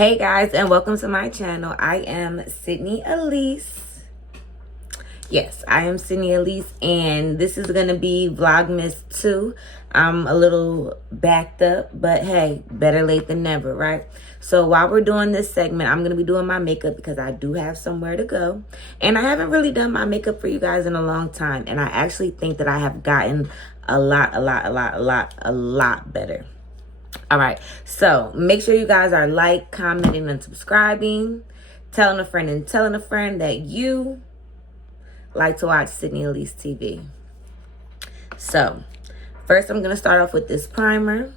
Hey guys, and welcome to my channel. I am Sydney Elise. Yes, I am Sydney Elise, and this is gonna be Vlogmas 2. I'm a little backed up, but hey, better late than never, right? So while we're doing this segment, I'm gonna be doing my makeup because I do have somewhere to go. And I haven't really done my makeup for you guys in a long time, and I actually think that I have gotten a lot better. All right, so make sure you guys are commenting, and subscribing, telling a friend and telling a friend that you like to watch Sydney Elise TV. So first I'm going to start off with this primer,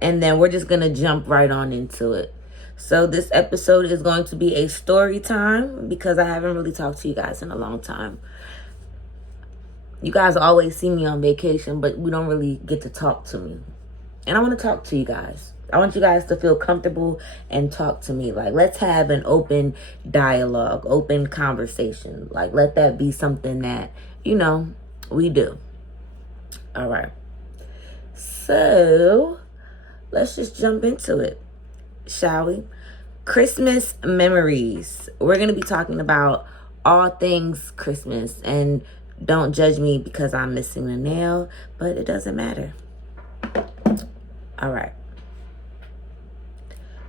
and then we're just going to jump right on into it. So this episode is going to be a story time because I haven't really talked to you guys in a long time. You guys always see me on vacation, but we don't really get to talk to me. And I want to talk to you guys. I want you guys to feel comfortable and talk to me. Like, let's have an open dialogue, open conversation. Like, let that be something that, you know, we do. All right. So, let's just jump into it, shall we? Christmas memories. We're going to be talking about all things Christmas. And don't judge me because I'm missing a nail, but it doesn't matter. All right.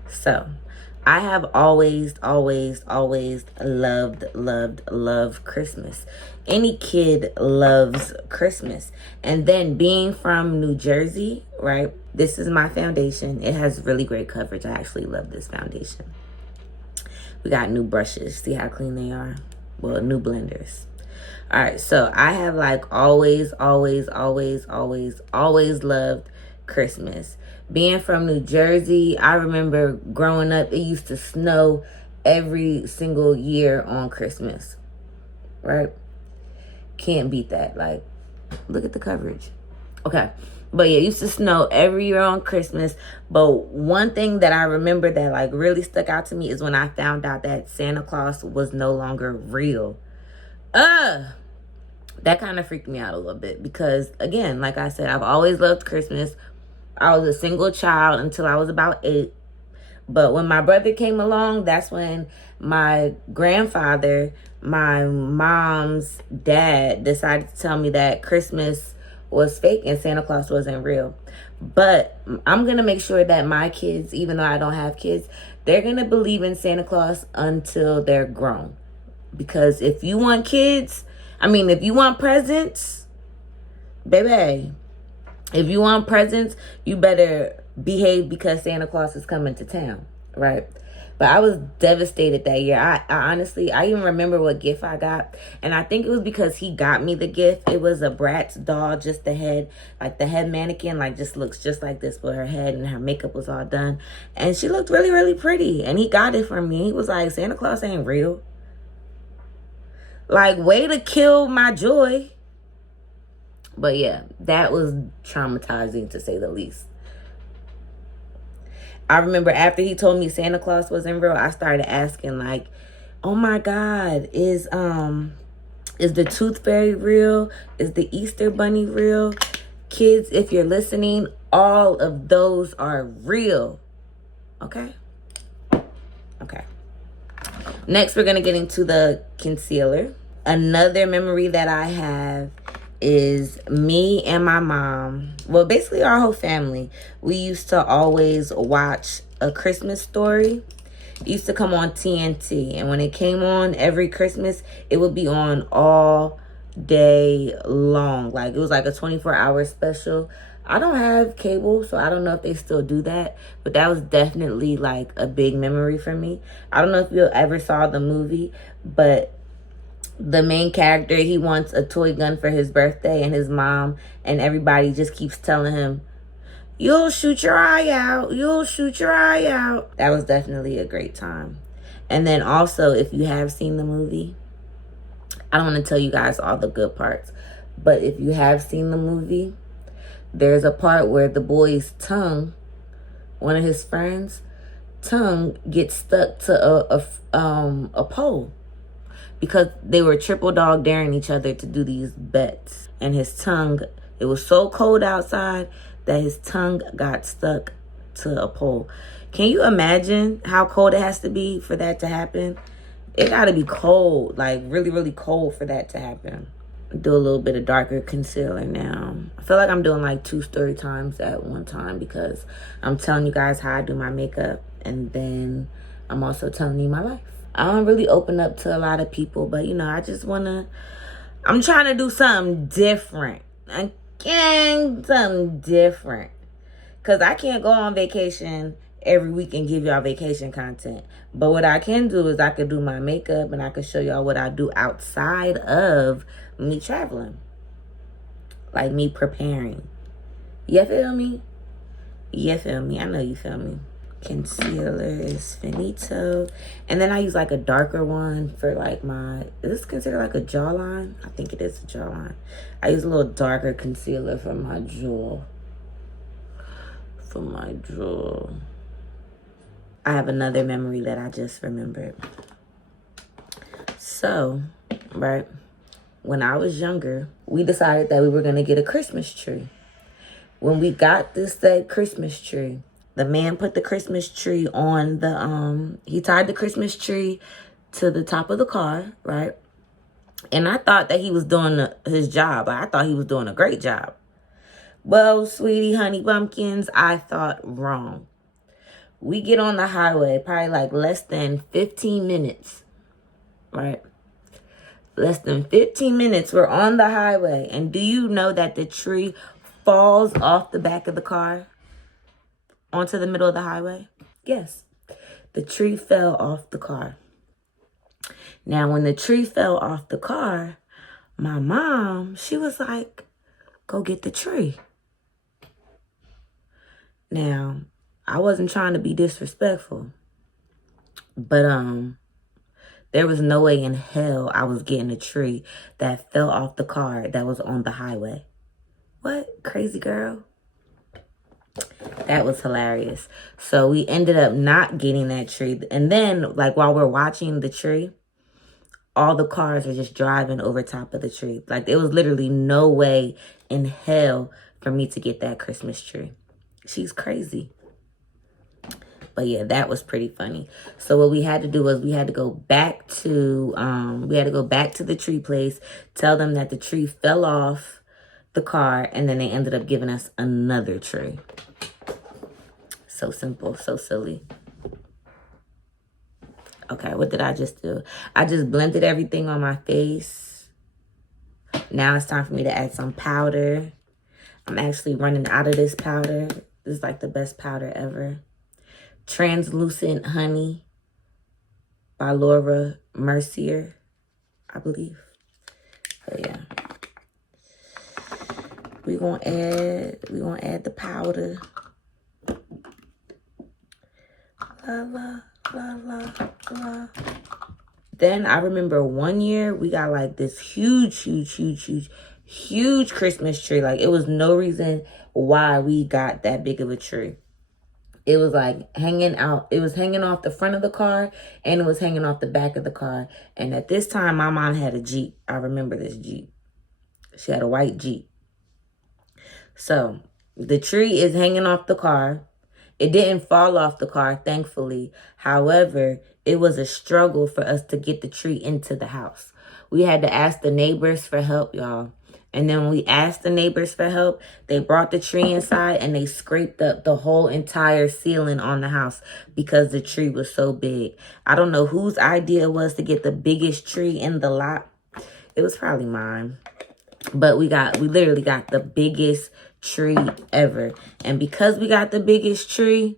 So, I have always loved Christmas. Any kid loves Christmas. And then being from New Jersey, right? This is my foundation. It has really great coverage. I actually love this foundation. We got new brushes. See how clean they are? Well, new blenders. All right. So, I have like always loved Christmas. Being from New Jersey, I remember growing up, it used to snow every single year on Christmas, right? Can't beat that. Like, look at the coverage. Okay. But yeah, it used to snow every year on Christmas. But one thing that I remember that like really stuck out to me is when I found out that Santa Claus was no longer real. That kind of freaked me out a little bit because, again, like I said, I've always loved Christmas. I was a single child until I was about 8. But when my brother came along, that's when my grandfather, my mom's dad, decided to tell me that Christmas was fake and Santa Claus wasn't real. But I'm going to make sure that my kids, even though I don't have kids, they're going to believe in Santa Claus until they're grown. Because if you want kids, if you want presents, baby, if you want presents, you better behave because Santa Claus is coming to town, right? But I was devastated that year. I honestly, I even remember what gift I got. And I think it was because he got me the gift. It was a Bratz doll, just the head, like the head mannequin, like just looks just like this with her head, and her makeup was all done. And she looked really pretty. And he got it for me. He was like, Santa Claus ain't real. Like, way to kill my joy. But yeah, that was traumatizing to say the least. I remember after he told me Santa Claus wasn't real, I started asking like, oh my God, is the Tooth Fairy real? Is the Easter Bunny real? Kids, if you're listening, all of those are real. Okay? Okay. Next, we're going to get into the concealer. Another memory that I have is me and my mom, well, basically our whole family. We used to always watch A Christmas Story. It used to come on TNT. And when it came on every Christmas, it would be on all day long. Like, it was like a 24-hour special. I don't have cable, so I don't know if they still do that. But that was definitely like a big memory for me. I don't know if you ever saw the movie, but the main character, he wants a toy gun for his birthday, and his mom and everybody just keeps telling him, you'll shoot your eye out. You'll shoot your eye out. That was definitely a great time. And then also, if you have seen the movie, I don't want to tell you guys all the good parts, but if you have seen the movie, there's a part where the boy's tongue, one of his friends' tongue, gets stuck to a pole. Because they were triple dog daring each other to do these bets. And his tongue, it was so cold outside that his tongue got stuck to a pole. Can you imagine how cold it has to be for that to happen? It gotta be cold, like really, really cold for that to happen. Do a little bit of darker concealer now. I feel like I'm doing like 2 story times at one time because I'm telling you guys how I do my makeup, and then I'm also telling you my life. I don't really open up to a lot of people, but you know, I'm trying to do something different. Again, something different. Because I can't go on vacation every week and give y'all vacation content. But what I can do is I could do my makeup and I could show y'all what I do outside of me traveling. Like me preparing. You feel me? You feel me? I know you feel me. Concealer is finito. And then I use like a darker one for like my, is this considered like a jawline? I think it is a jawline. I use a little darker concealer for my jaw. I have another memory that I just remembered. So, right, when I was younger, we decided that we were going to get a Christmas tree. When we got this said Christmas tree, the man put the Christmas tree on the, he tied the Christmas tree to the top of the car, right? And I thought that he was doing his job. I thought he was doing a great job. Well, sweetie, honey bumpkins, I thought wrong. We get on the highway, probably like less than 15 minutes, right? Less than 15 minutes, we're on the highway. And do you know that the tree falls off the back of the car onto the middle of the highway? Yes, the tree fell off the car. Now, when the tree fell off the car, my mom, she was like, go get the tree. Now, I wasn't trying to be disrespectful, but there was no way in hell I was getting a tree that fell off the car that was on the highway. What? Crazy girl? That was hilarious. So we ended up not getting that tree. And then, like, while we're watching the tree, all the cars are just driving over top of the tree. Like, there was literally no way in hell for me to get that Christmas tree. She's crazy. But yeah, that was pretty funny. So what we had to do was we had to go back to the tree place, tell them that the tree fell off the car, and then they ended up giving us another tree. So simple, so silly. Okay, what did I just do? I just blended everything on my face. Now it's time for me to add some powder. I'm actually running out of this powder. This is like the best powder ever. Translucent Honey by Laura Mercier, I believe. So yeah. We're gonna add the powder. La la la la la. Then I remember one year we got like this huge Christmas tree. Like, it was no reason why we got that big of a tree. It was like hanging out. It was hanging off the front of the car and it was hanging off the back of the car. And at this time, my mom had a Jeep. I remember this Jeep. She had a white Jeep. So the tree is hanging off the car. It didn't fall off the car, thankfully. However, it was a struggle for us to get the tree into the house. We had to ask the neighbors for help, y'all. And then when we asked the neighbors for help, they brought the tree inside and they scraped up the whole entire ceiling on the house because the tree was so big. I don't know whose idea it was to get the biggest tree in the lot. It was probably mine. But we literally got the biggest tree ever. And because we got the biggest tree,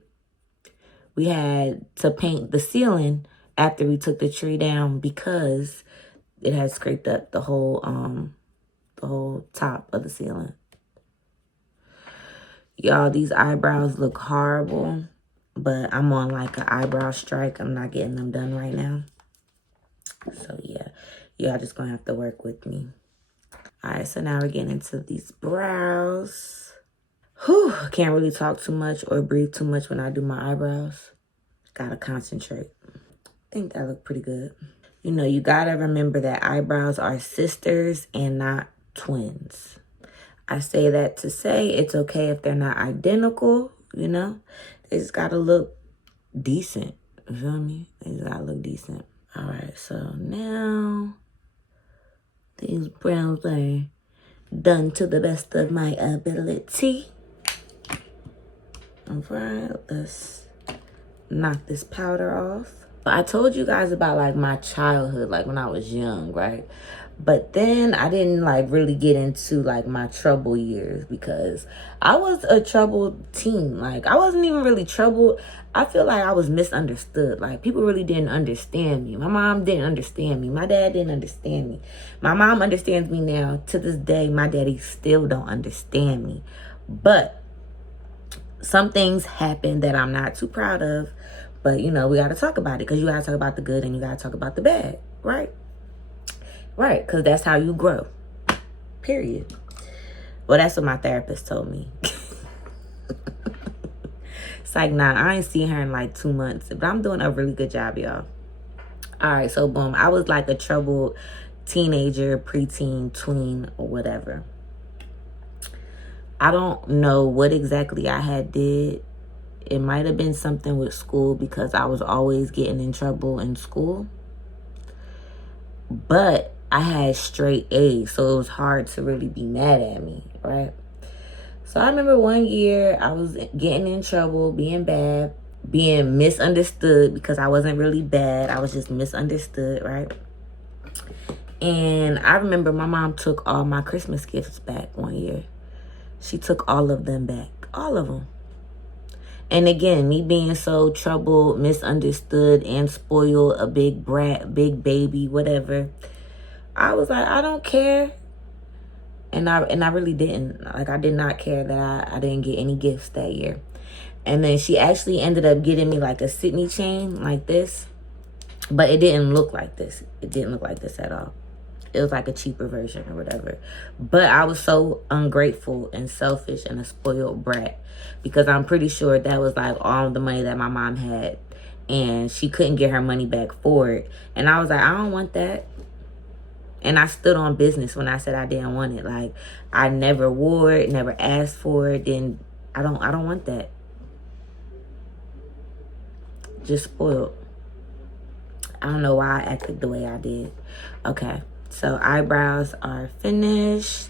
we had to paint the ceiling after we took the tree down because it had scraped up the whole top of the ceiling. Y'all, these eyebrows look horrible, but I'm on like an eyebrow strike. I'm not getting them done right now. So yeah, y'all just gonna have to work with me. All right, so now we're getting into these brows. Whew, can't really talk too much or breathe too much when I do my eyebrows. Gotta concentrate. I think that looked pretty good. You know, you gotta remember that eyebrows are sisters and not twins. I say that to say it's okay if they're not identical, you know. They just gotta look decent. You feel me? They just gotta look decent. All right, so now these brows are done to the best of my ability. All right, let's knock this powder off. I told you guys about like my childhood, like when I was young, right? But then I didn't like really get into like my trouble years because I was a troubled teen. Like I wasn't even really troubled. I feel like I was misunderstood. Like people really didn't understand me. My mom didn't understand me. My dad didn't understand me. My mom understands me now. To this day, my daddy still don't understand me. But some things happen that I'm not too proud of. But, you know, we got to talk about it because you got to talk about the good and you got to talk about the bad, right? Right, because that's how you grow, period. Well, that's what my therapist told me. It's like, nah, I ain't seen her in like 2 months, but I'm doing a really good job, y'all. All right, so boom, I was like a troubled teenager, preteen, tween, or whatever. I don't know what exactly I had did. It might have been something with school because I was always getting in trouble in school. But I had straight A's, so it was hard to really be mad at me, right? So I remember one year I was getting in trouble, being bad, being misunderstood because I wasn't really bad. I was just misunderstood, right? And I remember my mom took all my Christmas gifts back one year. She took all of them back, all of them. And again, me being so troubled, misunderstood, and spoiled, a big brat, big baby, whatever, I was like, I don't care. And I really didn't. Like, I did not care that I didn't get any gifts that year. And then she actually ended up getting me like a Sydney chain like this. But it didn't look like this. It didn't look like this at all. It was like a cheaper version or whatever. But I was so ungrateful and selfish and a spoiled brat because I'm pretty sure that was like all the money that my mom had and she couldn't get her money back for it. And I was like, I don't want that. And I stood on business when I said I didn't want it. Like, I never wore it, never asked for it. Then I don't want that. Just spoiled. I don't know why I acted the way I did. Okay. So eyebrows are finished.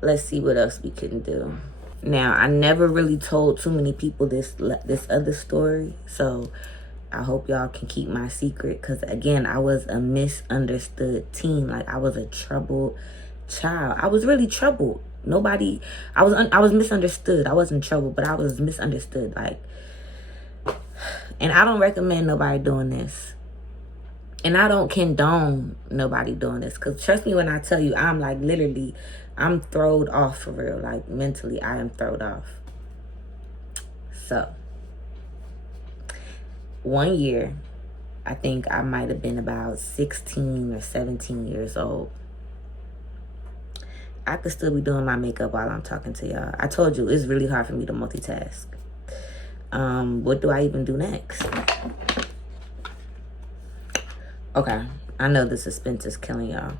Let's see what else we can do. Now, I never really told too many people this other story. So I hope y'all can keep my secret. Because again, I was a misunderstood teen. Like I was a troubled child. I was really troubled. I was misunderstood. I wasn't troubled, but I was misunderstood. Like, and I don't recommend nobody doing this. And I don't condone nobody doing this. Because trust me when I tell you, I'm like literally, I'm throwed off for real. Like mentally, I am throwed off. So, one year, I think I might have been about 16 or 17 years old. I could still be doing my makeup while I'm talking to y'all. I told you, it's really hard for me to multitask. What do I even do next? Okay, I know the suspense is killing y'all.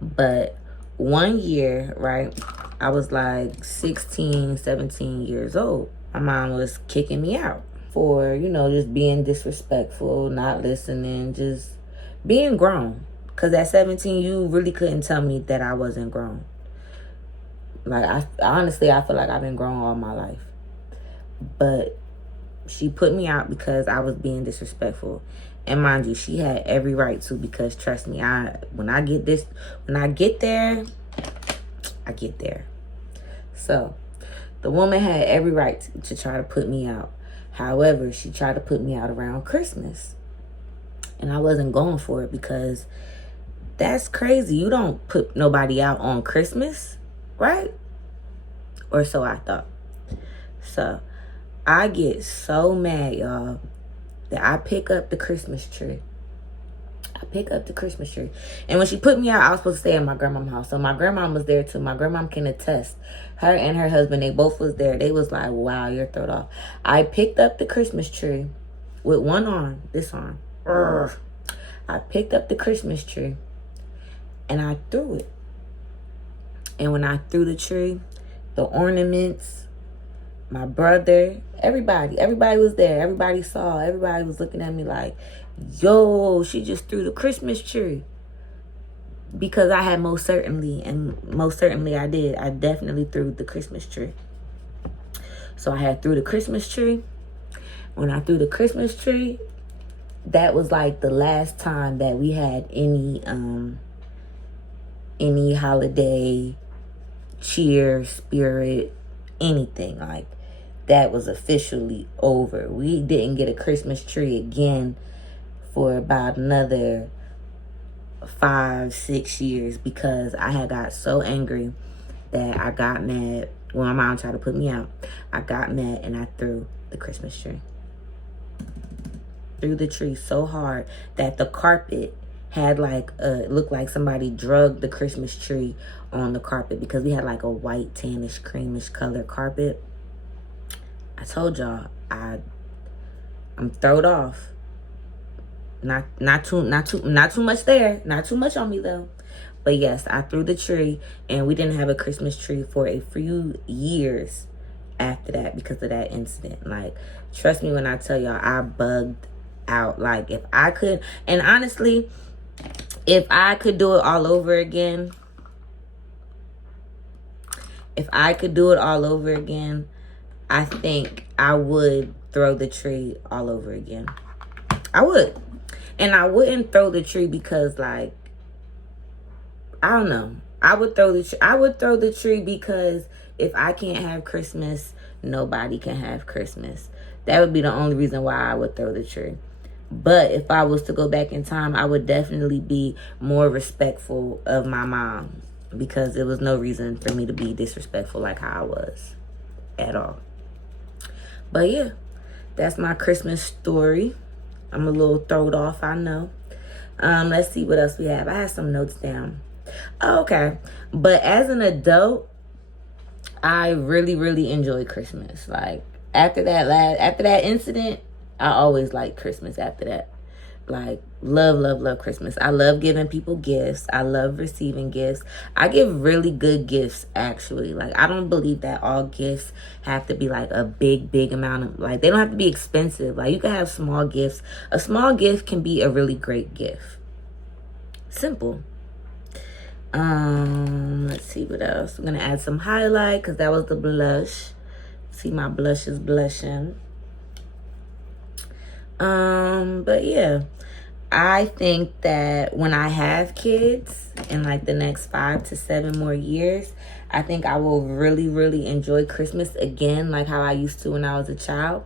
But one year, right, I was like 16, 17 years old. My mom was kicking me out for, you know, just being disrespectful, not listening, just being grown. Because at 17, you really couldn't tell me that I wasn't grown. Like, honestly, I feel like I've been grown all my life. But she put me out because I was being disrespectful. And mind you, she had every right to, because trust me, when I get there, I get there. So the woman had every right to try to put me out. However, she tried to put me out around Christmas. And I wasn't going for it because that's crazy. You don't put nobody out on Christmas, right? Or so I thought. So I get so mad, y'all, that I pick up the Christmas tree. And when she put me out, I was supposed to stay in my grandma's house. So my grandma was there too. My grandma can attest. Her and her husband, they both was there. They was like, wow, you're thrown off. I picked up the Christmas tree with one arm, this arm. I picked up the Christmas tree and I threw it. And when I threw the tree, the ornaments, my brother, everybody was there. Everybody saw. Everybody was looking at me like, yo, she just threw the Christmas tree. Because I had most certainly I did. I definitely threw the Christmas tree. So I had threw the Christmas tree. When I threw the Christmas tree, that was like the last time that we had any holiday cheer, spirit, anything. Like, that was officially over. We didn't get a Christmas tree again for about another 5-6 years because I had got so angry that I got mad. Well, my mom tried to put me out. I got mad and I threw the Christmas tree. Threw the tree so hard that the carpet had like it looked like somebody drugged the Christmas tree on the carpet because we had like a white, tannish, creamish color carpet. I told y'all I'm throwed off. Not too much there. Not too much on me though. But yes, I threw the tree and we didn't have a Christmas tree for a few years after that because of that incident. Like, trust me when I tell y'all, I bugged out. Like, if I could, and honestly, if I could do it all over again, I think I would throw the tree all over again. I would. And I wouldn't throw the tree because, like, I don't know. I would throw the tree because if I can't have Christmas, nobody can have Christmas. That would be the only reason why I would throw the tree. But if I was to go back in time, I would definitely be more respectful of my mom because there was no reason for me to be disrespectful like how I was at all. But yeah, that's my Christmas story. I'm a little thrown off, I know. Let's see what else we have. I have some notes down. Oh, okay. But as an adult, I really, really enjoy Christmas. Like, after that incident, I always liked Christmas after that. Like, love Christmas. I love giving people gifts. I love receiving gifts. I give really good gifts, actually. Like, I don't believe that all gifts have to be like a big amount of, like, they don't have to be expensive. Like, you can have small gifts. A small gift can be a really great gift. Simple. Let's see what else. I'm gonna add some highlight because that was the blush. See, my blush is blushing. But yeah, I think that when I have kids in like the next 5 to 7 more years, I think I will really, really enjoy Christmas again, like how I used to when I was a child.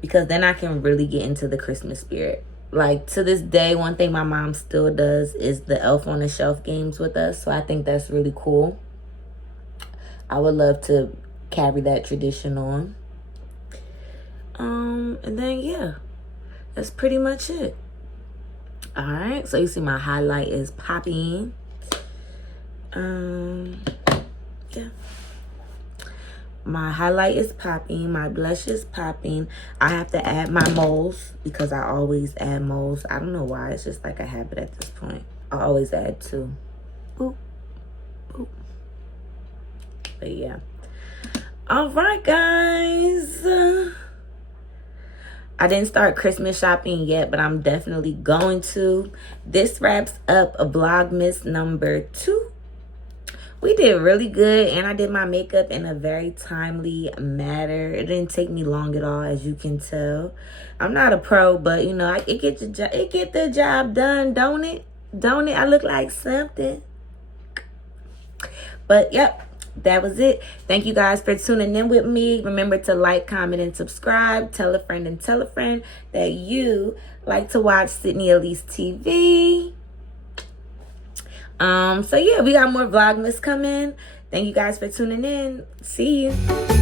Because then I can really get into the Christmas spirit. Like, to this day, one thing my mom still does is the Elf on the Shelf games with us. So I think that's really cool. I would love to carry that tradition on. And then, yeah, that's pretty much it. All right, so you see my highlight is popping. Yeah. My highlight is popping. My blush is popping. I have to add my moles because I always add moles. I don't know why. It's just like a habit at this point. I always add 2. Boop, boop. But yeah. All right, guys. I didn't start Christmas shopping yet, but I'm definitely going to. This wraps up a Vlogmas number 2. We did really good, and I did my makeup in a very timely manner. It didn't take me long at all, as you can tell. I'm not a pro, but, you know, it get the job done, don't it? Don't it? I look like something. But, yep. That was it. Thank you guys for tuning in with me. Remember to like, comment, and subscribe. Tell a friend and tell a friend that you like to watch Sydney Elise TV. So yeah, we got more Vlogmas coming. Thank you guys for tuning in. See you.